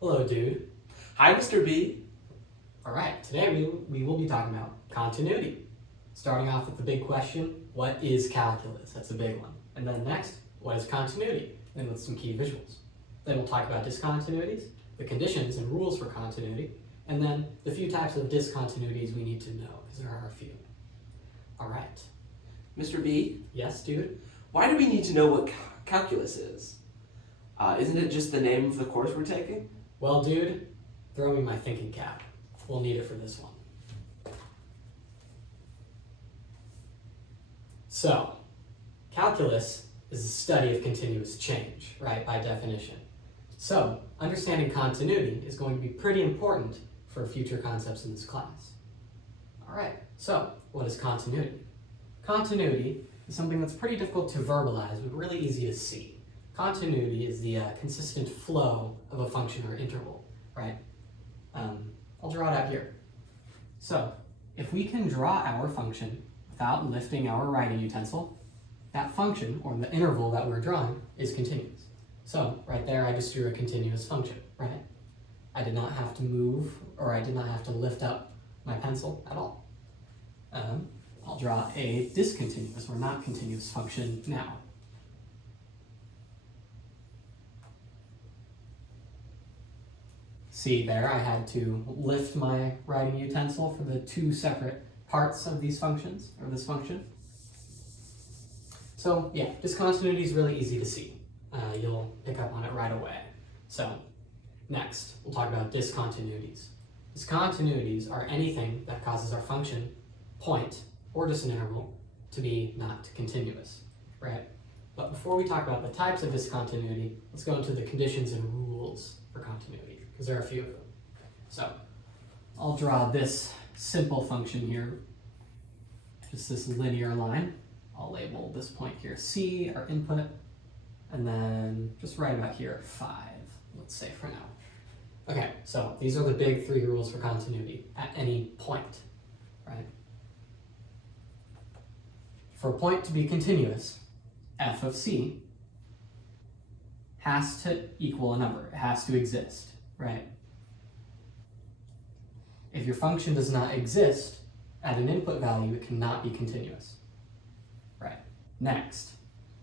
Hello, dude. Hi, Mr. B. All right, today we will be talking about continuity. Starting off with the big question, what is calculus? That's a big one. And then next, what is continuity? Then with some key visuals. Then we'll talk about discontinuities, the conditions and rules for continuity, and then the few types of discontinuities we need to know, because there are a few. All right. Mr. B, Yes, dude? why do we need to know what calculus is? Isn't it just the name of the course we're taking? Well, dude, throw me my thinking cap. We'll need it for this one. So, calculus is the study of continuous change, right, by definition. So, understanding continuity is going to be pretty important for future concepts in this class. All right, so what is continuity? Continuity is something that's pretty difficult to verbalize, but really easy to see. Continuity is the consistent flow of a function or interval, right? I'll draw it out here. So, if we can draw our function without lifting our writing utensil, that function, or the interval that we're drawing, is continuous. So, right there, I just drew a continuous function, right? I did not have to move, or I did not have to lift up my pencil at all. I'll draw a discontinuous, or not continuous function now. See there, I had to lift my writing utensil for the two separate parts of these functions, or this function. So yeah, discontinuity is really easy to see. You'll pick up on it right away. So next, we'll talk about discontinuities. Discontinuities are anything that causes our function, point, or just an interval to be not continuous, right? But before we talk about the types of discontinuity, let's go into the conditions and rules for continuity, because there are a few of them. So I'll draw this simple function here, just this linear line. I'll label this point here C, our input, and then just right about here 5, let's say for now. Okay, so these are the big 3 rules for continuity at any point, right? For a point to be continuous, f of c has to equal a number. It has to exist, right? If your function does not exist at an input value, it cannot be continuous, right? Next,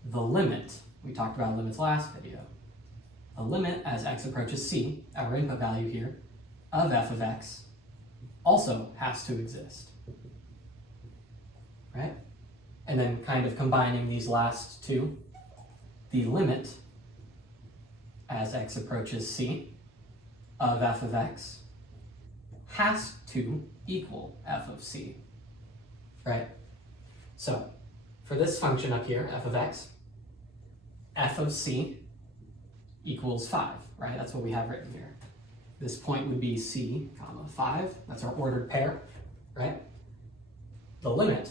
the limit. We talked about limits last video. The limit as x approaches c, our input value here, of f of x also has to exist, right? And then kind of combining these last two, the limit as x approaches c of f of x has to equal f of c, right? So for this function up here, f of x, f of c equals 5, right? That's what we have written here. This point would be c comma 5. That's our ordered pair, right? The limit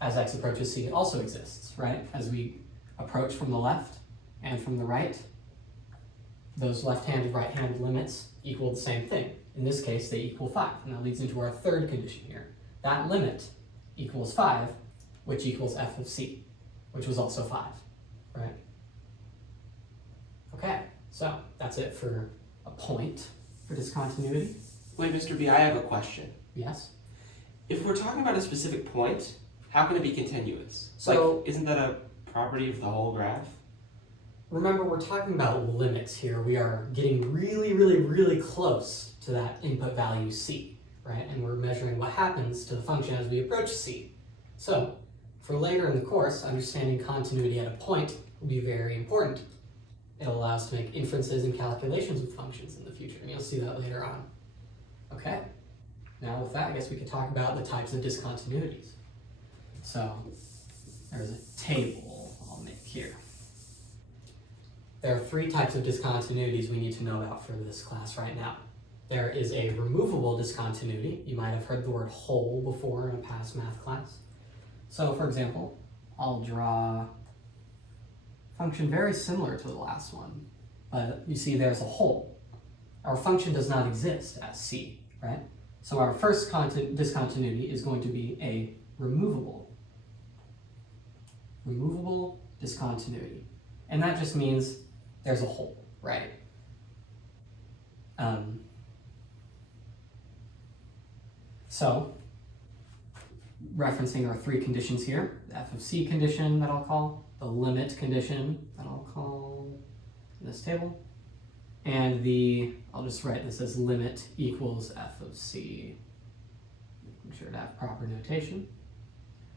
as x approaches c also exists, right? As we approach from the left and from the right, those left-handed, right-handed limits equal the same thing. In this case, they equal 5, and that leads into our third condition here. That limit equals 5, which equals f of c, which was also 5, right? Okay, so that's it for a point for discontinuity. Wait, Mr. B, I have a question. Yes? If we're talking about a specific point, how can it be continuous? So- isn't that a property of the whole graph? Remember, we're talking about limits here. We are getting really close to that input value c, right? And we're measuring what happens to the function as we approach c. So, for later in the course, understanding continuity at a point will be very important. It'll allow us to make inferences and calculations with functions in the future, and you'll see that later on. Okay, now with that, I guess we could talk about the types of discontinuities. So, there's a table I'll make here. There are 3 types of discontinuities we need to know about for this class right now. There is a removable discontinuity. You might have heard the word hole before in a past math class. So for example, I'll draw a function very similar to the last one, but you see there's a hole. Our function does not exist at c, right? So our first discontinuity is going to be a removable discontinuity. And that just means there's a hole, right? So, referencing our three conditions here, the f of c condition that I'll call, the limit condition that I'll call in this table, and I'll just write this as limit equals f of c. Make sure to have proper notation.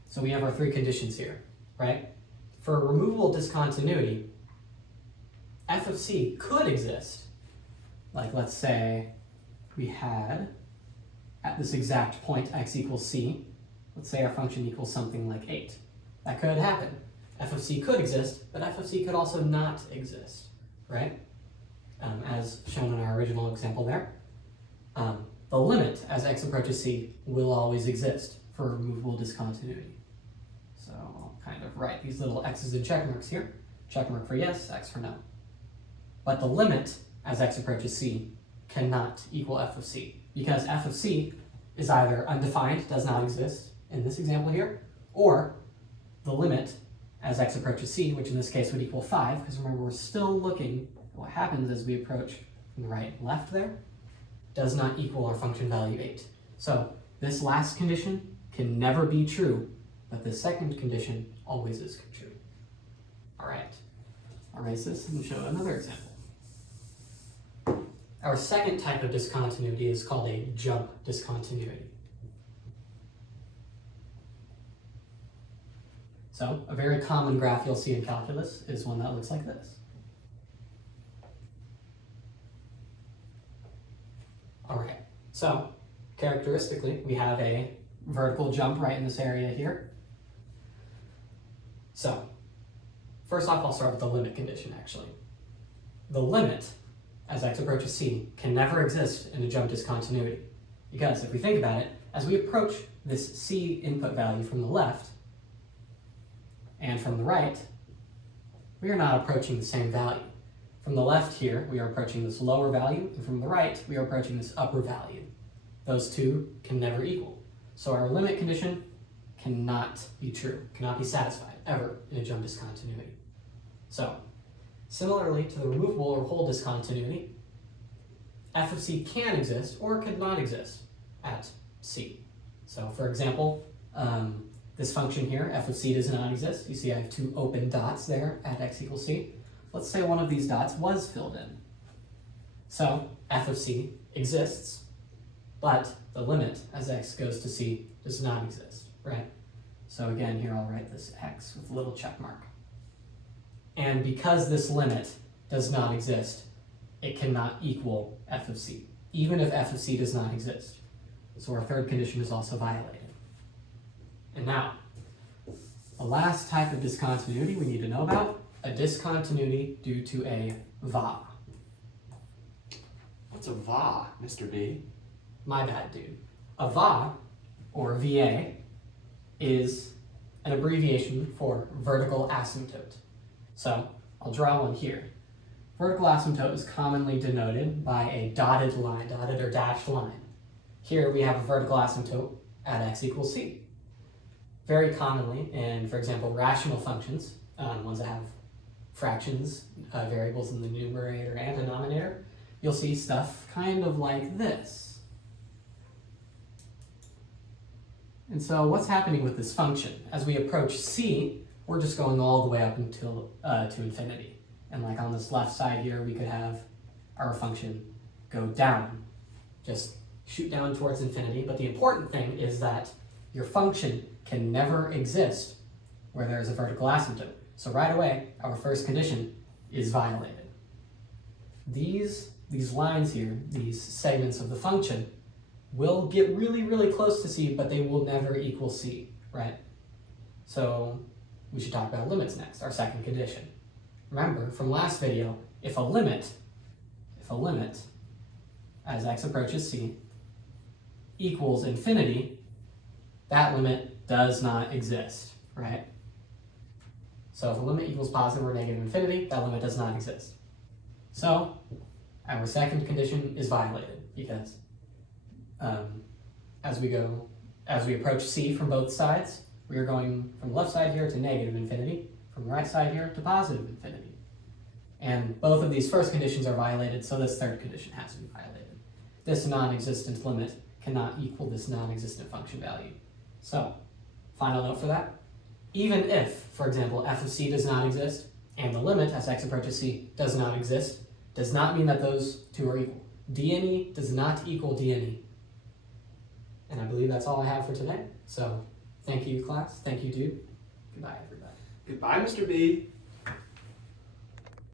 So we have our three conditions here, right? For a removable discontinuity, f of c could exist. Like let's say we had, at this exact point x equals c, let's say our function equals something like 8. That could happen. F of c could exist, but f of c could also not exist, right? As shown in our original example there. The limit as x approaches c will always exist for removable discontinuity. So I'll kind of write these little x's and check marks here. Check mark for yes, x for no. But the limit as x approaches c cannot equal f of c, because f of c is either undefined, does not exist in this example here, or the limit as x approaches c, which in this case would equal 5, because remember we're still looking at what happens as we approach from the right and left there, does not equal our function value 8. So this last condition can never be true, but the second condition always is true. All right, I'll erase this and show another example. Our second type of discontinuity is called a jump discontinuity. So a very common graph you'll see in calculus is one that looks like this. All right, so characteristically, we have a vertical jump right in this area here. So first off, I'll start with the limit condition, actually. The limit as x approaches c can never exist in a jump discontinuity, because if we think about it, as we approach this c input value from the left and from the right, we are not approaching the same value. From the left here, we are approaching this lower value, and from the right, we are approaching this upper value. Those two can never equal. So our limit condition cannot be true, cannot be satisfied, ever, in a jump discontinuity. So, similarly to the removable or whole discontinuity, f of c can exist or could not exist at c. So for example, this function here, f of c does not exist. You see I have two open dots there at x equals c. Let's say one of these dots was filled in. So f of c exists, but the limit as x goes to c does not exist, right? So again, here I'll write this x with a little check mark. And because this limit does not exist, it cannot equal f of c, even if f of c does not exist. So our third condition is also violated. And now, the last type of discontinuity we need to know about, a discontinuity due to a VA. What's a VA, Mr. B? My bad, dude. A VA, or VA, is an abbreviation for vertical asymptote. So I'll draw one here. Vertical asymptote is commonly denoted by a dotted line, dotted or dashed line. Here we have a vertical asymptote at x equals c. Very commonly in, for example, rational functions, ones that have fractions, variables in the numerator and denominator, you'll see stuff kind of like this. And so what's happening with this function? As we approach c, we're just going all the way up until to infinity. And like on this left side here, we could have our function go down, just shoot down towards infinity. But the important thing is that your function can never exist where there's a vertical asymptote. So right away, our first condition is violated. These lines here, these segments of the function, will get really, really close to c, but they will never equal c, right? So we should talk about limits next, our second condition. Remember from last video, if a limit as x approaches c equals infinity, that limit does not exist, right? So if a limit equals positive or negative infinity, that limit does not exist. So our second condition is violated because as we approach c from both sides, we are going from the left side here to negative infinity, from the right side here to positive infinity. And both of these first conditions are violated, so this third condition has to be violated. This non-existent limit cannot equal this non-existent function value. So, final note for that. Even if, for example, f of c does not exist, and the limit as x approaches c does not exist, does not mean that those two are equal. dne does not equal dne. And I believe that's all I have for today. So, thank you, class. Thank you, Dude. Goodbye, everybody. Goodbye, Mr. B.